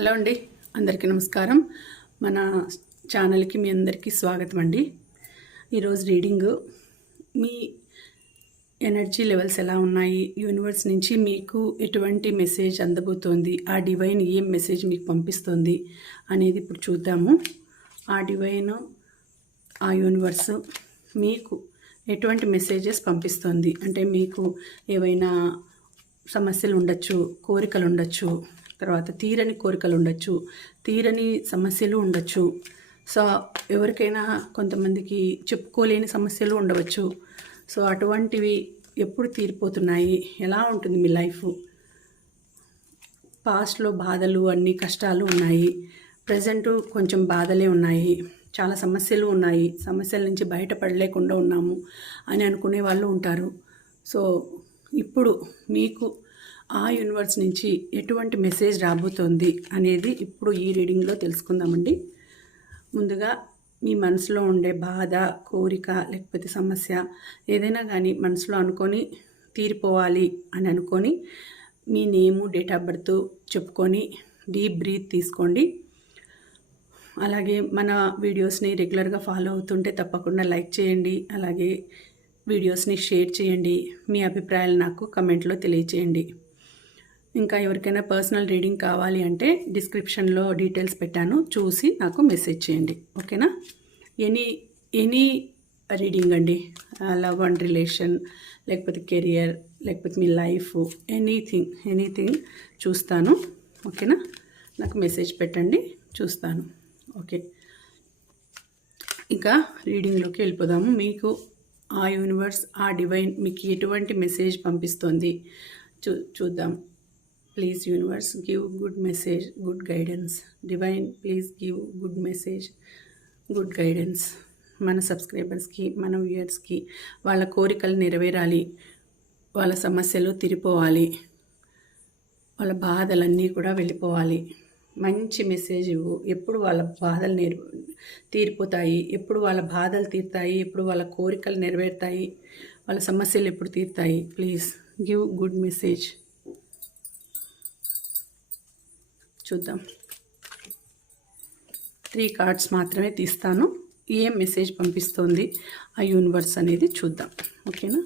Hello అండి, అందరికీ నమస్కారం. మన ఛానల్కి మీ అందరికీ స్వాగతం అండి. ఈరోజు రీడింగ్ మీ ఎనర్జీ లెవెల్స్ ఎలా ఉన్నాయి, యూనివర్స్ నుంచి మీకు ఎటువంటి మెసేజ్ అందబోతోంది, ఆ డివైన్ ఏం మెసేజ్ మీకు పంపిస్తుంది అనేది ఇప్పుడు చూద్దాము. ఆ డివైన్, ఆ యూనివర్స్ మీకు ఎటువంటి మెసేజెస్ పంపిస్తుంది అంటే మీకు ఏవైనా సమస్యలు ఉండొచ్చు, కోరికలు ఉండొచ్చు, తర్వాత తీరని కోరికలు ఉండొచ్చు, తీరని సమస్యలు ఉండొచ్చు. సో ఎవరికైనా కొంతమందికి చెప్పుకోలేని సమస్యలు ఉండవచ్చు. సో అటువంటివి ఎప్పుడు తీరిపోతున్నాయి, ఎలా ఉంటుంది మీ లైఫ్, పాస్ట్లో బాధలు అన్ని కష్టాలు ఉన్నాయి, ప్రజెంటు కొంచెం బాధలే ఉన్నాయి, చాలా సమస్యలు ఉన్నాయి, సమస్యల నుంచి బయటపడలేకుండా ఉన్నాము అని అనుకునే వాళ్ళు ఉంటారు. సో ఇప్పుడు మీకు ఆ యూనివర్స్ నుంచి ఎటువంటి మెసేజ్ రాబోతోంది అనేది ఇప్పుడు ఈ రీడింగ్లో తెలుసుకుందామండి. ముందుగా మీ మనసులో ఉండే బాధ, కోరిక లేకపోతే సమస్య ఏదైనా కానీ మనసులో అనుకొని తీరిపోవాలి అని అనుకొని మీ నేము, డేట్ ఆఫ్ బర్త్ చెప్పుకొని డీప్ బ్రీత్ తీసుకోండి. అలాగే మన వీడియోస్ని రెగ్యులర్గా ఫాలో అవుతుంటే తప్పకుండా లైక్ చేయండి. అలాగే వీడియోస్ని షేర్ చేయండి. మీ అభిప్రాయాలు నాకు కమెంట్లో తెలియచేయండి. ఇంకా ఎవరికైనా పర్సనల్ రీడింగ్ కావాలి అంటే డిస్క్రిప్షన్లో డీటెయిల్స్ పెట్టాను, చూసి నాకు మెసేజ్ చేయండి. ఓకేనా? ఎనీ రీడింగ్ అండి, లవ్ అండ్ రిలేషన్ లేకపోతే కెరియర్ లేకపోతే మీ లైఫ్, ఎనీథింగ్ చూస్తాను. ఓకేనా? నాకు మెసేజ్ పెట్టండి, చూస్తాను. ఓకే, ఇంకా రీడింగ్లోకి వెళ్ళిపోదాము. మీకు ఆ యూనివర్స్, ఆ డివైన్ మీకు ఎటువంటి మెసేజ్ పంపిస్తుంది చూద్దాం. Please universe, give good message, good guidance. Divine, please give good message, good guidance. మన సబ్స్క్రైబర్స్కి, మన వ్యూయర్స్కి వాళ్ళ కోరికలు నెరవేరాలి, వాళ్ళ సమస్యలు తీరిపోవాలి, వాళ్ళ బాధలన్నీ కూడా వెళ్ళిపోవాలి. మంచి మెసేజ్ ఇవ్వు. ఎప్పుడు వాళ్ళ బాధలు తీరిపోతాయి, ఎప్పుడు వాళ్ళ బాధలు తీరుతాయి, ఎప్పుడు వాళ్ళ కోరికలు నెరవేరుతాయి, వాళ్ళ సమస్యలు ఎప్పుడు తీరుతాయి. Please give good message. చూద్దాం. 3 కార్డ్స్ మాత్రమే తీస్తాను. ఏం మెసేజ్ పంపిస్తోంది ఆ యూనివర్స్ అనేది చూద్దాం. ఓకేనా?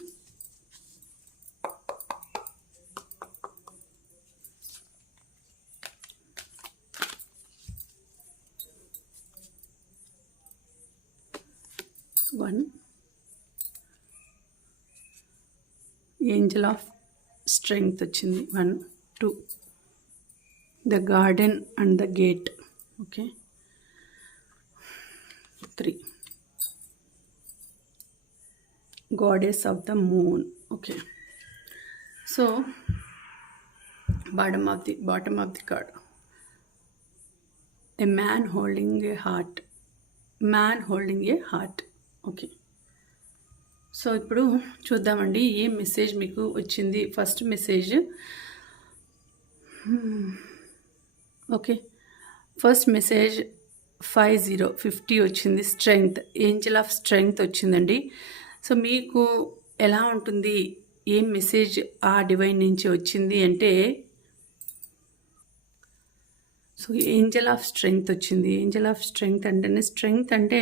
వన్, ఏంజల్ ఆఫ్ స్ట్రెంగ్త్ వచ్చింది. 1, 2, the garden and the gate. Okay, 3, goddess of the moon. Okay, so bottom of the card, a man holding a heart. Okay, so ఇప్పుడు చూద్దామండి ఏం మెసేజ్ మీకు వచ్చింది. First message, okay, first message 50 వచ్చింది. Strength, Angel of strength వచ్చిందండి. So మీకు ఎలా ఉంటుంది, ఏం మెసేజ్ ఆ డివైన్ నుంచి వచ్చింది అంటే, సో ఏంజల్ ఆఫ్ స్ట్రెంగ్త్ వచ్చింది. ఏంజల్ ఆఫ్ స్ట్రెంగ్త్ అంటే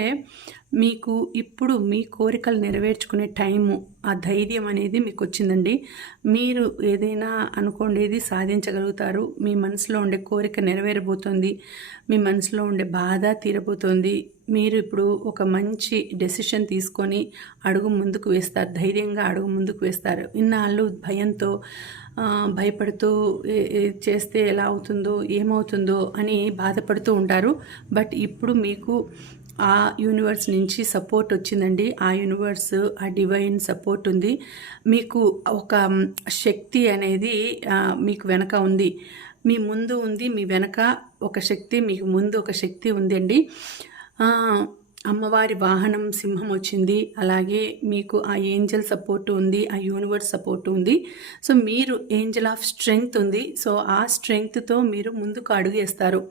మీకు ఇప్పుడు మీ కోరికలు నెరవేర్చుకునే టైము, ఆ ధైర్యం అనేది మీకు వచ్చిందండి. మీరు ఏదైనా అనుకోండేది సాధించగలుగుతారు. మీ మనసులో ఉండే కోరిక నెరవేరబోతోంది, మీ మనసులో ఉండే బాధ తీరబోతోంది. మీరు ఇప్పుడు ఒక మంచి డెసిషన్ తీసుకొని అడుగు ముందుకు వేస్తారు, ధైర్యంగా అడుగు ముందుకు వేస్తారు. ఇన్నాళ్ళు భయంతో భయపడుతూ చేస్తే ఎలా అవుతుందో, ఏమవుతుందో అని బాధపడుతూ ఉంటారు. బట్ ఇప్పుడు మీకు ఆ యూనివర్స్ నుంచి సపోర్ట్ వచ్చిందండి. ఆ యూనివర్స్, ఆ డివైన్ సపోర్ట్ ఉంది. మీకు ఒక శక్తి అనేది మీకు వెనక ఉంది, మీ ముందు ఉంది, మీ వెనక ఒక శక్తి, మీకు ముందు ఒక శక్తి ఉందండి. అమ్మవారి వాహనం సింహం వచ్చింది. అలాగే మీకు ఆ ఏంజల్ సపోర్ట్ ఉంది, ఆ యూనివర్స్ సపోర్ట్ ఉంది. సో మీరు ఏంజల్ ఆఫ్ స్ట్రెంగ్త్ ఉంది. సో ఆ స్ట్రెంగ్త్తో మీరు ముందుకు అడుగేస్తారు.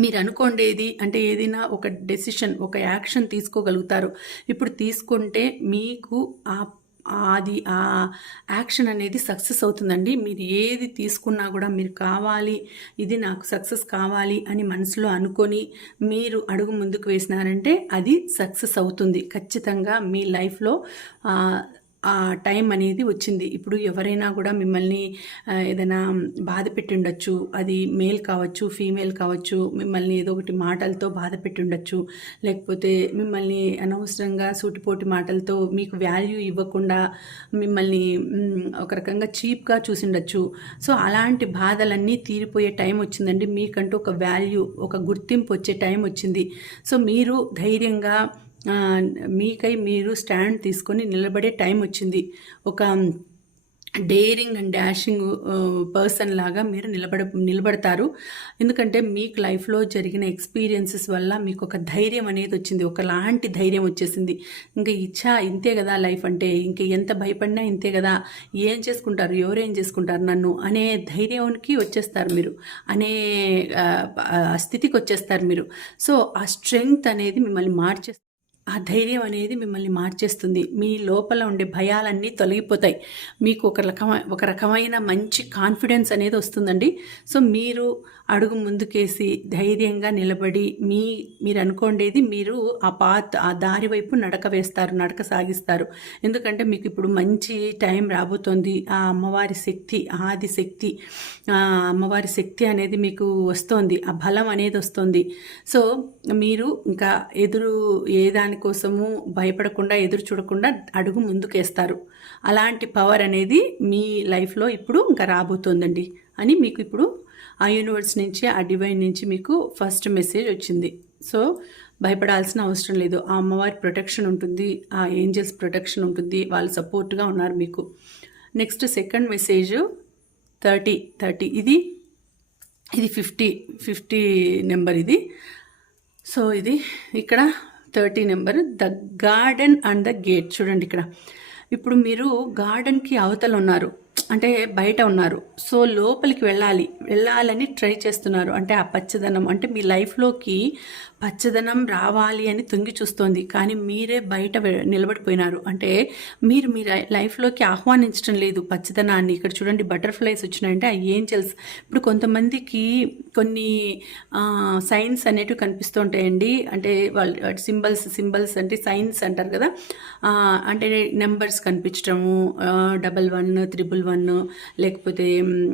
మీరు అనుకోండేది అంటే ఏదైనా ఒక డెసిషన్, ఒక యాక్షన్ తీసుకోగలుగుతారు. ఇప్పుడు తీసుకుంటే మీకు అది ఆ యాక్షన్ అనేది సక్సెస్ అవుతుందండి. మీరు ఏది తీసుకున్నా కూడా మీరు కావాలి, ఇది నాకు సక్సెస్ కావాలి అని మనసులో అనుకొని మీరు అడుగు ముందుకు వేసినారంటే అది సక్సెస్ అవుతుంది. ఖచ్చితంగా మీ లైఫ్‌లో ఆ టైం అనేది వచ్చింది. ఇప్పుడు ఎవరైనా కూడా మిమ్మల్ని ఏదైనా బాధ పెట్టుండొచ్చు. అది మేల్ కావచ్చు, ఫీమేల్ కావచ్చు. మిమ్మల్ని ఏదో ఒకటి మాటలతో బాధ పెట్టుండొచ్చు. లేకపోతే మిమ్మల్ని అనవసరంగా సూటిపోటి మాటలతో మీకు వాల్యూ ఇవ్వకుండా మిమ్మల్ని ఒక రకంగా చీప్‌గా చూసిండొచ్చు. సో, అలాంటి బాధలన్నీ తీరిపోయే టైం వచ్చిందండి. మీకంటూ ఒక వాల్యూ, ఒక గుర్తింపు వచ్చే టైం వచ్చింది. సో, మీరు ధైర్యంగా మీకై మీరు స్టాండ్ తీసుకొని నిలబడే టైం వచ్చింది. ఒక డేరింగ్ అండ్ డాషింగ్ పర్సన్ లాగా మీరు నిలబడతారు. ఎందుకంటే మీకు లైఫ్‌లో జరిగిన ఎక్స్‌పీరియన్సెస్ వల్ల మీకు ఒక ధైర్యం అనేది వచ్చింది. ఒకలాంటి ధైర్యం వచ్చేసింది. ఇంక ఇంతే కదా లైఫ్ అంటే, ఇంక ఎంత భయపడినా ఇంతే కదా, ఏం చేసుకుంటారు, ఎవరేం చేసుకుంటారు నన్ను అనే ధైర్యానికి వచ్చేస్తారు మీరు. అనే స్థితికి వచ్చేస్తారు మీరు. సో, ఆ స్ట్రెంగ్త్ అనేది మిమ్మల్ని ఆ ధైర్యం అనేది మిమ్మల్ని మార్చేస్తుంది. మీ లోపల ఉండే భయాలన్నీ తొలగిపోతాయి. మీకు ఒక రకమైన మంచి కాన్ఫిడెన్స్ అనేది వస్తుందండి. సో, మీరు అడుగు ముందుకేసి ధైర్యంగా నిలబడి మీరు అనుకోండేది మీరు ఆ దారి వైపు నడక సాగిస్తారు. ఎందుకంటే మీకు ఇప్పుడు మంచి టైం రాబోతోంది. ఆ అమ్మవారి శక్తి, ఆదిశక్తి, అమ్మవారి శక్తి అనేది మీకు వస్తోంది. ఆ బలం అనేది వస్తుంది. సో, మీరు ఇంకా ఏ దానికోసము భయపడకుండా, ఎదురు చూడకుండా అడుగు ముందుకేస్తారు. అలాంటి పవర్ అనేది మీ లైఫ్‌లో ఇప్పుడు ఇంకా రాబోతోందండి అని మీకు ఇప్పుడు ఆ యూనివర్స్ నుంచి, ఆ డివైన్ నుంచి మీకు ఫస్ట్ మెసేజ్ వచ్చింది. సో, భయపడాల్సిన అవసరం లేదు. ఆ అమ్మవారి ప్రొటెక్షన్ ఉంటుంది. ఆ ఏంజెల్స్ ప్రొటెక్షన్ ఉంటుంది. వాళ్ళు సపోర్ట్‌గా ఉన్నారు మీకు. నెక్స్ట్ సెకండ్ మెసేజ్ 30 ఇది 50 నెంబర్ ఇది. సో, ఇది ఇక్కడ 30 number the garden and the gate. చూడండి ఇక్కడ. ఇప్పుడు మీరు గార్డెన్‌కి అవతల ఉన్నారు. అంటే బయట ఉన్నారు. సో, లోపలికి వెళ్ళాలని ట్రై చేస్తున్నారు. అంటే ఆ పచ్చదనం, అంటే మీ లైఫ్‌లోకి పచ్చదనం రావాలి అని తొంగి చూస్తోంది. కానీ మీరే బయట నిలబడిపోయినారు. అంటే మీరు మీ లైఫ్‌లోకి ఆహ్వానించడం లేదు పచ్చదనాన్ని. ఇక్కడ చూడండి బటర్‌ఫ్లైస్ వచ్చినాయంటే ఆ ఏంజెల్స్. ఇప్పుడు కొంతమందికి కొన్ని సైన్స్ అనేటివి కనిపిస్తూ ఉంటాయండి. అంటే వాళ్ళు సింబల్స్ అంటే సైన్స్ అంటారు కదా. అంటే నెంబర్స్ కనిపించడము, 11, 111, లేకపోతే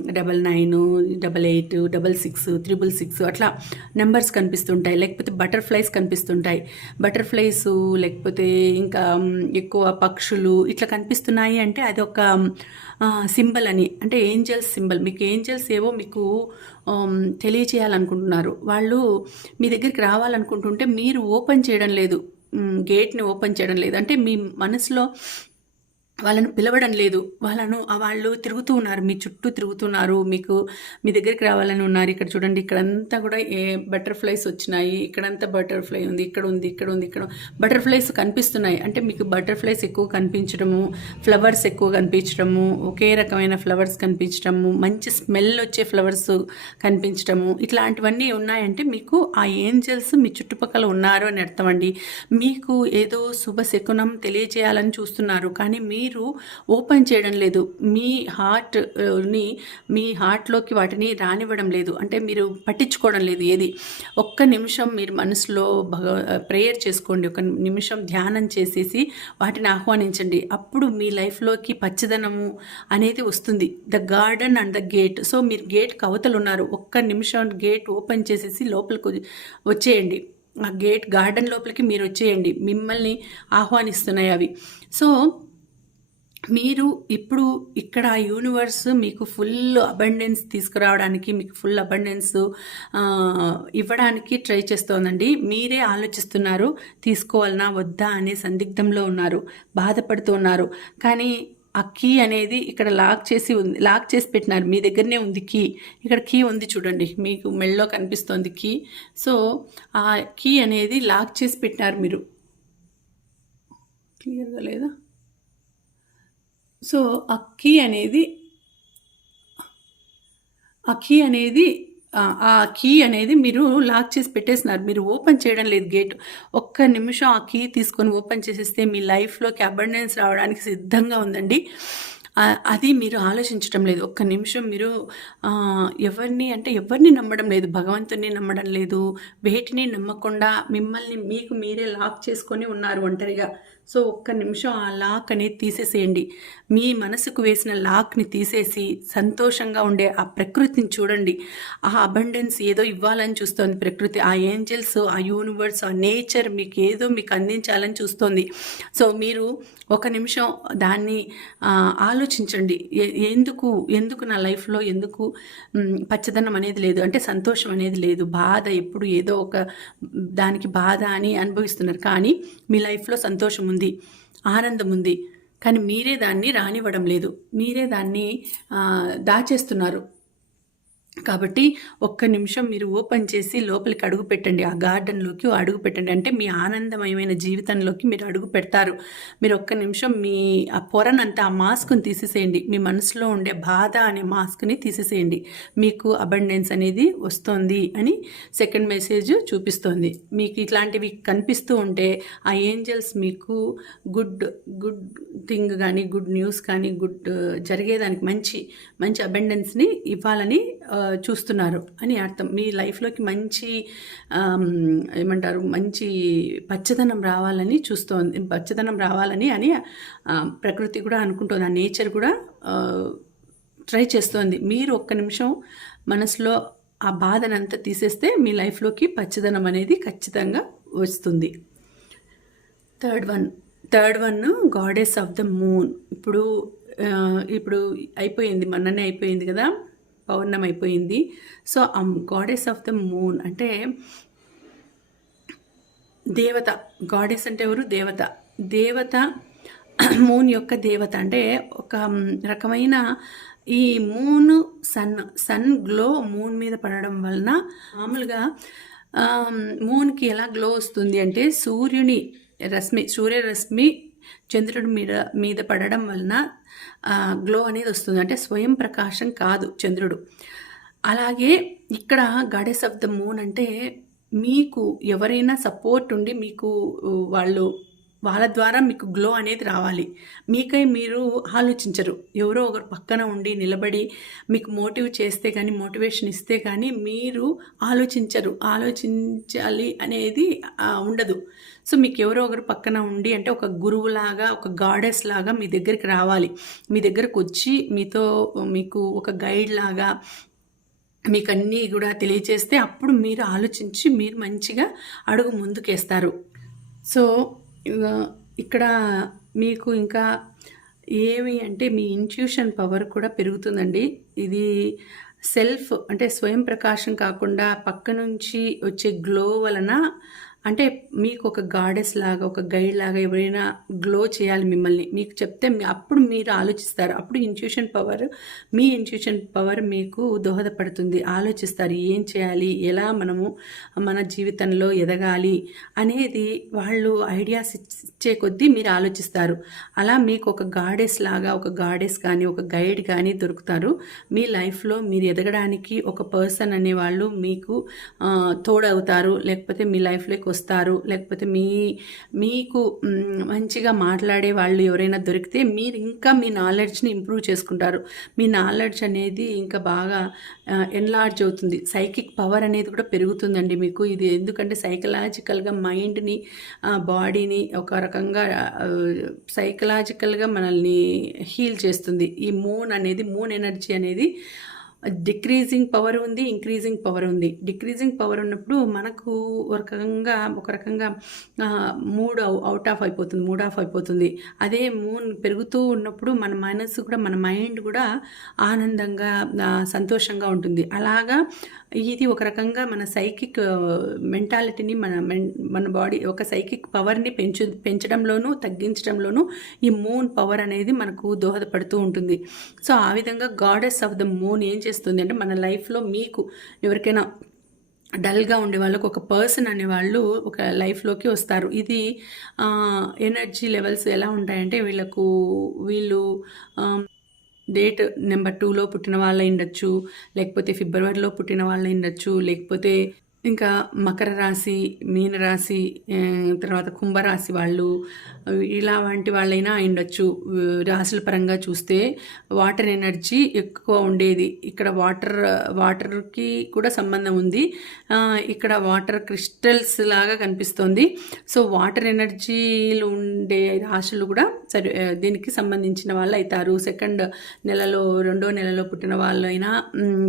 99, 88, 66, 666 అట్లా నెంబర్స్ కనిపిస్తుంటాయి. లేకపోతే బటర్ఫ్లైస్ కనిపిస్తుంటాయి. బటర్ఫ్లైస్ లేకపోతే ఇంకా ఎక్కువ పక్షులు ఇట్లా కనిపిస్తున్నాయి అంటే అది ఒక సింబల్ అని. అంటే ఏంజల్స్ సింబల్. మీకు ఏంజల్స్ ఏవో మీకు తెలియచేయాలనుకుంటున్నారు. వాళ్ళు మీ దగ్గరికి రావాలనుకుంటుంటే మీరు ఓపెన్ చేయడం లేదు, గేట్ని ఓపెన్ చేయడం లేదు. అంటే మీ మనసులో వాళ్ళను పిలవడం లేదు. వాళ్ళు తిరుగుతూ ఉన్నారు, మీ చుట్టూ తిరుగుతున్నారు, మీ దగ్గరికి రావాలని ఉన్నారు. ఇక్కడ చూడండి, ఇక్కడంతా కూడా బటర్ఫ్లైస్ వచ్చినాయి. ఇక్కడంతా బటర్ఫ్లై ఉంది, ఇక్కడ ఉంది, ఇక్కడ బటర్ఫ్లైస్ కనిపిస్తున్నాయి. అంటే మీకు బటర్ఫ్లైస్ ఎక్కువ కనిపించడము, ఫ్లవర్స్ ఎక్కువ కనిపించడము, ఒకే రకమైన ఫ్లవర్స్ కనిపించడము, మంచి స్మెల్ వచ్చే ఫ్లవర్స్ కనిపించడము, ఇట్లాంటివన్నీ ఉన్నాయంటే మీకు ఆ ఏంజల్స్ మీ చుట్టుపక్కల ఉన్నారు అని అర్థం అండి. మీకు ఏదో శుభశకునం తెలియజేయాలని చూస్తున్నారు, కానీ మీరు ఓపెన్ చేయడం లేదు. మీ హార్ట్లోకి వాటిని రానివ్వడం లేదు. అంటే మీరు పట్టించుకోవడం లేదు ఏది. ఒక్క నిమిషం మీరు మనసులో ప్రేయర్ చేసుకోండి. ఒక నిమిషం ధ్యానం చేసేసి వాటిని ఆహ్వానించండి. అప్పుడు మీ లైఫ్లోకి పచ్చదనము అనేది వస్తుంది. The garden and the gate. So, మీరు గేట్కి అవతలు ఉన్నారు. ఒక్క నిమిషం గేట్ ఓపెన్ చేసేసి లోపలికి వచ్చేయండి. ఆ గార్డెన్ లోపలికి మీరు వచ్చేయండి. మిమ్మల్ని ఆహ్వానిస్తున్నాయి అవి. సో, మీరు ఇప్పుడు ఇక్కడ యూనివర్స్ మీకు ఫుల్ అబండెన్స్ తీసుకురావడానికి, మీకు ఫుల్ అబండెన్స్ ఇవ్వడానికి ట్రై చేస్తోందండి. మీరే ఆలోచిస్తున్నారు తీసుకోవాలనా వద్దా అనే సందిగ్ధంలో ఉన్నారు, బాధపడుతూ ఉన్నారు. కానీ ఆ కీ అనేది ఇక్కడ లాక్ చేసి పెట్టినారు. మీ దగ్గరనే ఉంది కీ. ఇక్కడ కీ ఉంది చూడండి, మీకు మెళ్ళలో కనిపిస్తోంది కీ. సో, ఆ కీ అనేది లాక్ చేసి పెట్టినారు మీరు. క్లియర్గా లేదా? సో, ఆ కీ అనేది ఆ కీ అనేది మీరు లాక్ చేసి పెట్టేసినారు. మీరు ఓపెన్ చేయడం లేదు గేట్. ఒక్క నిమిషం ఆ కీ తీసుకొని ఓపెన్ చేసేస్తే మీ లైఫ్‌లోకి అబండెన్స్ రావడానికి సిద్ధంగా ఉందండి. అది మీరు ఆలోచించటం లేదు. ఒక్క నిమిషం మీరు ఎవరిని నమ్మడం లేదు. భగవంతుడిని నమ్మడం లేదు. వేటిని నమ్మకుండా మిమ్మల్ని మీకు మీరే లాక్ చేసుకొని ఉన్నారు ఒంటరిగా. సో ఒక్క నిమిషం ఆ లాక్ అనేది తీసేసేయండి. మీ మనసుకు వేసిన లాక్ని తీసేసి సంతోషంగా ఉండే ఆ ప్రకృతిని చూడండి. ఆ అబండెన్స్ ఏదో ఇవ్వాలని చూస్తోంది ప్రకృతి. ఆ ఏంజల్స్, ఆ యూనివర్స్, ఆ నేచర్ మీకు అందించాలని చూస్తోంది. సో మీరు ఒక నిమిషం దాన్ని ఆలోచించండి. ఎందుకు నా లైఫ్లో ఎందుకు పచ్చదనం అనేది లేదు, అంటే సంతోషం అనేది లేదు, బాధ ఎప్పుడు ఏదో ఒక దానికి బాధ అని అనుభవిస్తున్నారు. కానీ మీ లైఫ్లో సంతోషం ఉంది, ఆనందం ఉంది, కానీ మీరే దాన్ని రానివ్వడం లేదు. మీరే దాన్ని దాచేస్తున్నారు. కాబట్టి ఒక్క నిమిషం మీరు ఓపెన్ చేసి లోపలికి అడుగు పెట్టండి. ఆ గార్డెన్లోకి అడుగు పెట్టండి. అంటే మీ ఆనందమయమైన జీవితంలోకి మీరు అడుగు పెడతారు. మీరు ఒక్క నిమిషం మీ ఆ పొరనంతా, ఆ మాస్క్ని తీసేసేయండి. మీ మనసులో ఉండే బాధ అనే మాస్క్ని తీసేసేయండి. మీకు అబండెన్స్ అనేది వస్తుంది అని సెకండ్ మెసేజ్ చూపిస్తోంది. మీకు ఇట్లాంటివి కనిపిస్తూ ఉంటే ఆ ఏంజల్స్ మీకు గుడ్ థింగ్ కానీ, గుడ్ న్యూస్ కానీ, జరిగేదానికి మంచి అబండెన్స్ని ఇవ్వాలని చూస్తున్నారు అని అర్థం. మీ లైఫ్లోకి మంచి మంచి పచ్చదనం రావాలని చూస్తోంది. పచ్చదనం రావాలని అని ప్రకృతి కూడా అనుకుంటోంది. ఆ నేచర్ కూడా ట్రై చేస్తోంది. మీరు ఒక్క నిమిషం మనసులో ఆ బాధనంతా తీసేస్తే మీ లైఫ్లోకి పచ్చదనం అనేది ఖచ్చితంగా వస్తుంది. Third one goddess of the moon. ఇప్పుడు అయిపోయింది, మొన్ననే అయిపోయింది కదా, పౌర్ణమి అయిపోయింది. So goddess of the moon అంటే దేవత. గాడెస్ అంటే ఎవరు? దేవత మూన్ యొక్క దేవత. అంటే ఒక రకమైన ఈ మూన్ సన్ గ్లో మూన్ మీద పడడం వలన, మామూలుగా మూన్కి ఎలా గ్లో వస్తుంది అంటే సూర్యరశ్మి చంద్రుడి మీద పడడం వలన గ్లో అనేది వస్తుంది. అంటే స్వయం ప్రకాశం కాదు చంద్రుడు. అలాగే ఇక్కడ గాడెస్ ఆఫ్ ద మూన్ అంటే మీకు ఎవరైనా సపోర్ట్ ఉండి మీకు వాళ్ళ ద్వారా మీకు గ్లో అనేది రావాలి. మీకై మీరు ఆలోచించరు. ఎవరో ఒకరు పక్కన ఉండి నిలబడి మీకు మోటివేషన్ ఇస్తే కానీ మీరు ఆలోచించాలి అనేది ఉండదు. సో మీకు ఎవరో ఒకరు పక్కన ఉండి, అంటే ఒక గురువులాగా, ఒక గాడెస్ లాగా మీ దగ్గరికి రావాలి. మీ దగ్గరకు వచ్చి మీకు ఒక గైడ్ లాగా మీకు అన్నీ కూడా తెలియచేస్తే అప్పుడు మీరు ఆలోచించి మీరు మంచిగా అడుగు ముందుకేస్తారు. సో ఇక్కడ మీకు ఇంకా ఏమి అంటే మీ ఇంట్యూషన్ పవర్ కూడా పెరుగుతుందండి. ఇది అంటే స్వయం ప్రకాశం కాకుండా పక్క నుంచి వచ్చే గ్లో వలన, అంటే మీకు ఒక గాడెస్ లాగా, ఒక గైడ్ లాగా ఎవరైనా గ్లో చేయాలి మిమ్మల్ని, మీకు చెప్తే అప్పుడు మీరు ఆలోచిస్తారు. అప్పుడు మీ ఇంట్యూషన్ పవర్ మీకు దోహదపడుతుంది. ఆలోచిస్తారు ఏం చేయాలి, ఎలా మనము మన జీవితంలో ఎదగాలి అనేది వాళ్ళు ఐడియాస్ ఇచ్చే కొద్దీ మీరు ఆలోచిస్తారు. అలా మీకు ఒక గాడెస్ లాగా, ఒక గాడెస్ కానీ, ఒక గైడ్ కానీ దొరుకుతారు. మీ లైఫ్లో మీరు ఎదగడానికి ఒక పర్సన్ అనేవాళ్ళు మీకు తోడవుతారు. లేకపోతే మీ లైఫ్లోకి వస్తారు. లేకపోతే మీకు మంచిగా మాట్లాడే వాళ్ళు ఎవరైనా దొరికితే మీరు ఇంకా మీ నాలెడ్జ్ని ఇంప్రూవ్ చేసుకుంటారు. మీ నాలెడ్జ్ అనేది ఇంకా బాగా ఎన్లార్జ్ అవుతుంది. సైకిక్ పవర్ అనేది కూడా పెరుగుతుందండి మీకు. ఇది ఎందుకంటే సైకలాజికల్గా మైండ్ని, బాడీని ఒక రకంగా సైకలాజికల్గా మనల్ని హీల్ చేస్తుంది. ఈ మూన్ ఎనర్జీ అనేది డిక్రీజింగ్ పవర్ ఉంది, ఇంక్రీజింగ్ పవర్ ఉంది. డిక్రీజింగ్ పవర్ ఉన్నప్పుడు మనకు ఒక రకంగా మూడ్ ఆఫ్ అయిపోతుంది. అదే మూన్ పెరుగుతూ ఉన్నప్పుడు మన మనసు కూడా, మన మైండ్ కూడా ఆనందంగా, సంతోషంగా ఉంటుంది. అలాగా ఇది ఒక రకంగా మన సైకిక్ మెంటాలిటీని, మన బాడీ ఒక సైకిక్ పవర్ని పెంచడంలోనూ తగ్గించడంలోనూ ఈ మూన్ పవర్ అనేది మనకు దోహదపడుతూ ఉంటుంది. సో ఆ విధంగా గాడెస్ ఆఫ్ ద మూన్ ఏం చేస్తుంది అంటే, మన లైఫ్లో మీకు ఎవరికైనా డల్గా ఉండే వాళ్ళకు ఒక పర్సన్ అనేవాళ్ళు ఒక లైఫ్లోకి వస్తారు. ఇది ఎనర్జీ లెవెల్స్ ఎలా ఉంటాయంటే, వీళ్ళు డేట్ నెంబర్ 2లో పుట్టిన వాళ్ళు ఉండొచ్చు, లేకపోతే ఫిబ్రవరిలో పుట్టిన వాళ్ళు ఉండొచ్చు, లేకపోతే ఇంకా మకర రాశి, మీన రాశి, తర్వాత కుంభరాశి వాళ్ళు, ఇలా వంటి వాళ్ళైనా అయ్యుండొచ్చు. రాశుల పరంగా చూస్తే వాటర్ ఎనర్జీ ఎక్కువ ఉండేది. ఇక్కడ వాటర్కి కూడా సంబంధం ఉంది. ఇక్కడ వాటర్ క్రిస్టల్స్ లాగా కనిపిస్తుంది. సో వాటర్ ఎనర్జీలు ఉండే రాశులు కూడా సరే దీనికి సంబంధించిన వాళ్ళు అవుతారు. రెండో నెలలో పుట్టిన వాళ్ళైనా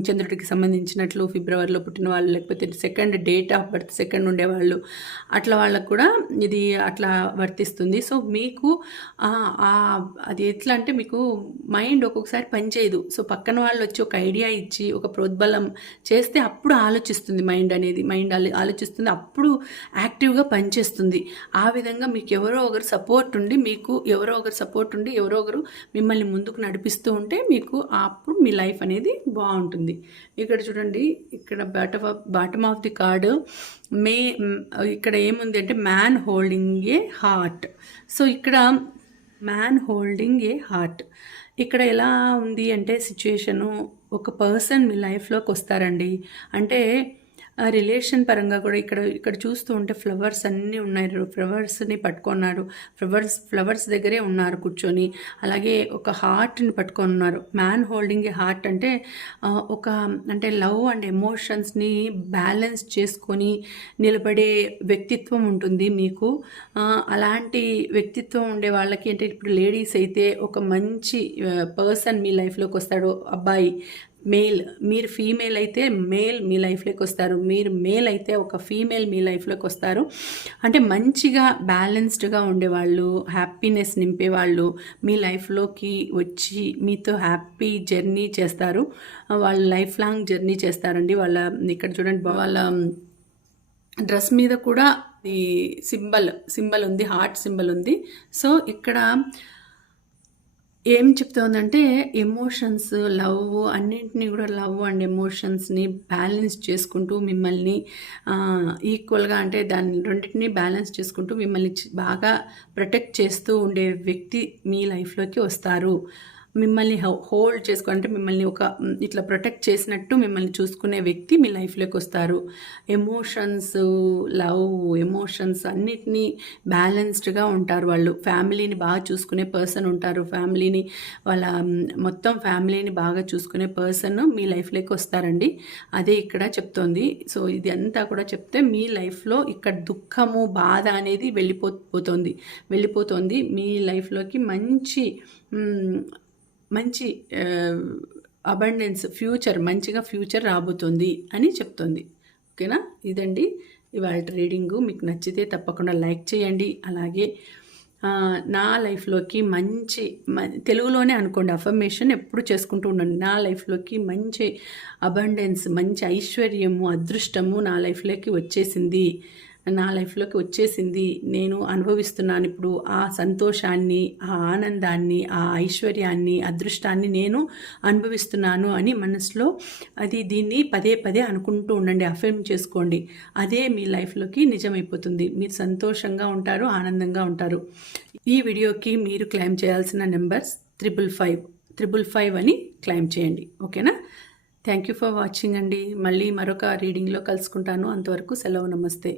చంద్రుడికి సంబంధించినట్లు, ఫిబ్రవరిలో పుట్టిన వాళ్ళు, లేకపోతే డేట్ ఆఫ్ బర్త్ సెకండ్ ఉండేవాళ్ళు, అట్లా వాళ్ళకు కూడా ఇది అట్లా వర్తిస్తుంది. సో మీకు అది ఎట్లా అంటే మీకు మైండ్ ఒక్కొక్కసారి పనిచేయదు. సో పక్కన వాళ్ళు వచ్చి ఒక ఐడియా ఇచ్చి ఒక ప్రోద్బలం చేస్తే అప్పుడు ఆలోచిస్తుంది మైండ్ ఆలోచిస్తుంది, అప్పుడు యాక్టివ్గా పనిచేస్తుంది. ఆ విధంగా మీకు ఎవరో ఒకరు సపోర్ట్ ఉండి ఎవరో ఒకరు మిమ్మల్ని ముందుకు నడిపిస్తూ ఉంటే మీకు అప్పుడు మీ లైఫ్ అనేది బాగుంటుంది. ఇక్కడ చూడండి, ఇక్కడ బాటమ్ ఆఫ్ ది కార్డు ఇక్కడ ఏముంది అంటే man holding a heart. So ఇక్కడ మ్యాన్ హోల్డింగ్ ఏ హార్ట్ ఇక్కడ ఎలా ఉంది అంటే సిచ్యుయేషను, ఒక పర్సన్ మీ లైఫ్లోకి వస్తారండి. అంటే రిలేషన్ పరంగా కూడా ఇక్కడ చూస్తూ ఉంటే ఫ్లవర్స్ అన్నీ ఉన్నాయి. ఫ్లవర్స్ని పట్టుకున్నారు, ఫ్లవర్స్ దగ్గరే ఉన్నారు కూర్చొని. అలాగే ఒక హార్ట్ని పట్టుకొని ఉన్నారు. మ్యాన్ హోల్డింగ్ ఏ హార్ట్ అంటే లవ్ అండ్ ఎమోషన్స్ని బ్యాలెన్స్ చేసుకొని నిలబడే వ్యక్తిత్వం ఉంటుంది మీకు. అలాంటి వ్యక్తిత్వం ఉండే వాళ్ళకి అంటే ఇప్పుడు లేడీస్ అయితే ఒక మంచి పర్సన్ మీ లైఫ్లోకి వస్తాడు. అబ్బాయి మేల్, మీరు ఫీమేల్ అయితే మేల్ మీ లైఫ్లోకి వస్తారు, మీరు మేల్ అయితే ఒక ఫీమేల్ మీ లైఫ్లోకి వస్తారు. అంటే మంచిగా బ్యాలెన్స్డ్గా ఉండేవాళ్ళు, హ్యాపీనెస్ నింపేవాళ్ళు మీ లైఫ్లోకి వచ్చి మీతో హ్యాపీ జర్నీ చేస్తారు. వాళ్ళు లైఫ్ లాంగ్ జర్నీ చేస్తారండి. ఇక్కడ చూడండి, వాళ్ళ డ్రెస్ మీద కూడా ఈ సింబల్ ఉంది, హార్ట్ సింబల్ ఉంది. సో ఇక్కడ ఏం చెప్తోందంటే ఎమోషన్స్, లవ్ అన్నింటినీ కూడా లవ్ అండ్ ఎమోషన్స్ని బ్యాలెన్స్ చేసుకుంటూ మిమ్మల్ని ఈక్వల్గా అంటే రెండింటినీ బ్యాలెన్స్ చేసుకుంటూ మిమ్మల్ని బాగా ప్రొటెక్ట్ చేస్తూ ఉండే వ్యక్తి మీ లైఫ్లోకి వస్తారు. మిమ్మల్ని హోల్డ్ అంటే మిమ్మల్ని ఒక ఇట్లా ప్రొటెక్ట్ చేసినట్టు మిమ్మల్ని చూసుకునే వ్యక్తి మీ లైఫ్లోకి వస్తారు. ఎమోషన్స్ అన్నిటినీ బ్యాలెన్స్డ్గా ఉంటారు వాళ్ళు. ఫ్యామిలీని బాగా చూసుకునే పర్సన్ ఉంటారు. మొత్తం ఫ్యామిలీని బాగా చూసుకునే పర్సన్ మీ లైఫ్లోకి వస్తారండి. అదే ఇక్కడ చెప్తోంది. సో ఇది అంతా కూడా చెప్తే మీ లైఫ్లో ఇక్కడ దుఃఖము, బాధ అనేది వెళ్ళిపోతుంది. మీ లైఫ్లోకి మంచి అబండెన్స్, మంచిగా ఫ్యూచర్ రాబోతుంది అని చెప్తుంది. ఓకేనా? ఇదండి ఇవాళ రీడింగు. మీకు నచ్చితే తప్పకుండా లైక్ చేయండి. అలాగే నా లైఫ్లోకి తెలుగులోనే అనుకోండి, అఫర్మేషన్ ఎప్పుడు చేసుకుంటూ ఉండండి. నా లైఫ్లోకి మంచి అబండెన్స్, మంచి ఐశ్వర్యము, అదృష్టము నా లైఫ్లోకి వచ్చేసింది. నేను అనుభవిస్తున్నాను ఇప్పుడు ఆ సంతోషాన్ని, ఆ ఆనందాన్ని, ఆ ఐశ్వర్యాన్ని, అదృష్టాన్ని నేను అనుభవిస్తున్నాను అని మనసులో దీన్ని పదే అనుకుంటూ ఉండండి. అఫర్మ్ చేసుకోండి. అదే మీ లైఫ్లోకి నిజమైపోతుంది. మీరు సంతోషంగా ఉంటారు, ఆనందంగా ఉంటారు. ఈ వీడియోకి మీరు క్లెయిమ్ చేయాల్సిన నెంబర్స్ 555 అని క్లెయిమ్ చేయండి. ఓకేనా? థ్యాంక్ యూ ఫర్ వాచింగ్ అండి. మళ్ళీ మరొక రీడింగ్లో కలుసుకుంటాను. అంతవరకు సెలవు, నమస్తే.